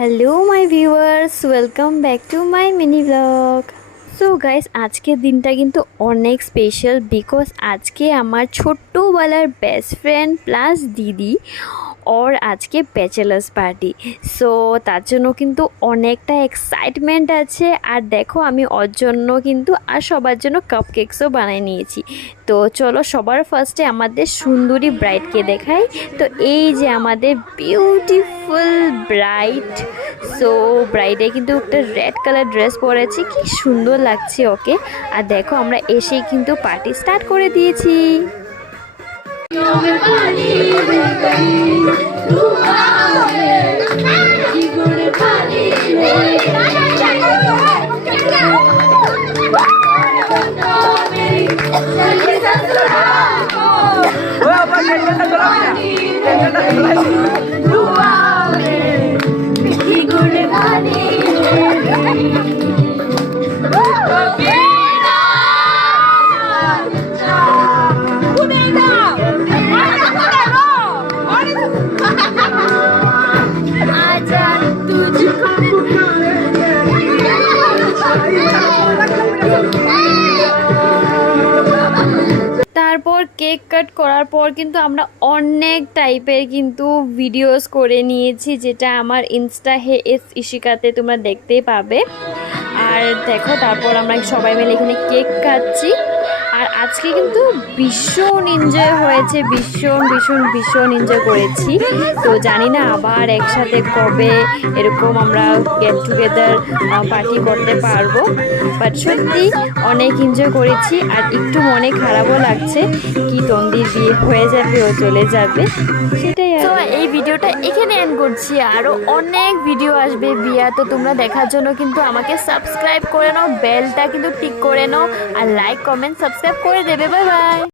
Hello my viewers, welcome back to my mini blog. So guys, আজকের দিনটা কিন্তু অনেক স্পেশাল বিকজ আজকে আমার ছোট্টবেলার বেস্ট ফ্রেন্ড প্লাস দিদি ওর আজকে ব্যাচেলার্স পার্টি। সো তার জন্য কিন্তু অনেকটা এক্সাইটমেন্ট আছে। আর দেখো, আমি ওর জন্য কিন্তু আর সবার জন্য কাপ কেকসও বানিয়ে নিয়েছি। তো চলো সবার ফার্স্টে আমাদের সুন্দরী ব্রাইডকে দেখাই। তো এই যে আমাদের বিউটিফুল ব্রাইড। সো ব্রাইডে কিন্তু একটা রেড কালার ড্রেস পরেছি, কি সুন্দর লাগছে ওকে। আর দেখো, আমরা এসেই কিন্তু পার্টি স্টার্ট করে দিয়েছি। তারপর কেক কাট করার পর কিন্তু আমরা অনেক টাইপের কিন্তু ভিডিওস করে নিয়েছি, যেটা আমার ইনস্টা ইশিকাতে তোমরা দেখতেই পাবে। আর দেখো, তারপর আমরা সবাই মিলে এখানে কেক কাটছি। আর আজকে কিন্তু ভীষণ এনজয় হয়েছে, ভীষণ ভীষণ ভীষণ এনজয় করেছি। তো জানি না আবার একসাথে কবে এরকম আমরা গেট টুগেদার পার্টি করতে পারবো, বাট সত্যি অনেক এনজয় করেছি। আর একটু মনে খারাপও লাগছে কি তন্দির বিয়ে হয়ে যাবে, ও চলে যাবে, সেটাই। তো এই ভিডিওটা এখানে এন্ড করছি, আরও অনেক ভিডিও আসবে বিয়া। তো তোমরা দেখার জন্য কিন্তু আমাকে সাবস্ক্রাইব করে নাও, বেলটা কিন্তু টিক করে নাও, আর লাইক কমেন্ট সাবস্ক্রাইব করে দেবে। Bye bye.